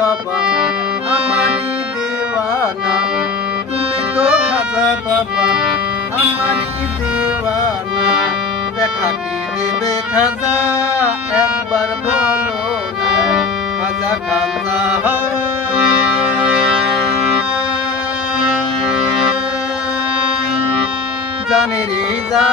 বাবা আমারই দিওয়ানা, তুমি তো খাজা বাবা আমারই দিওয়ানা। দেখা কি দেবে খাজা একবার বলো না, খাজা খাজা জানি রে যা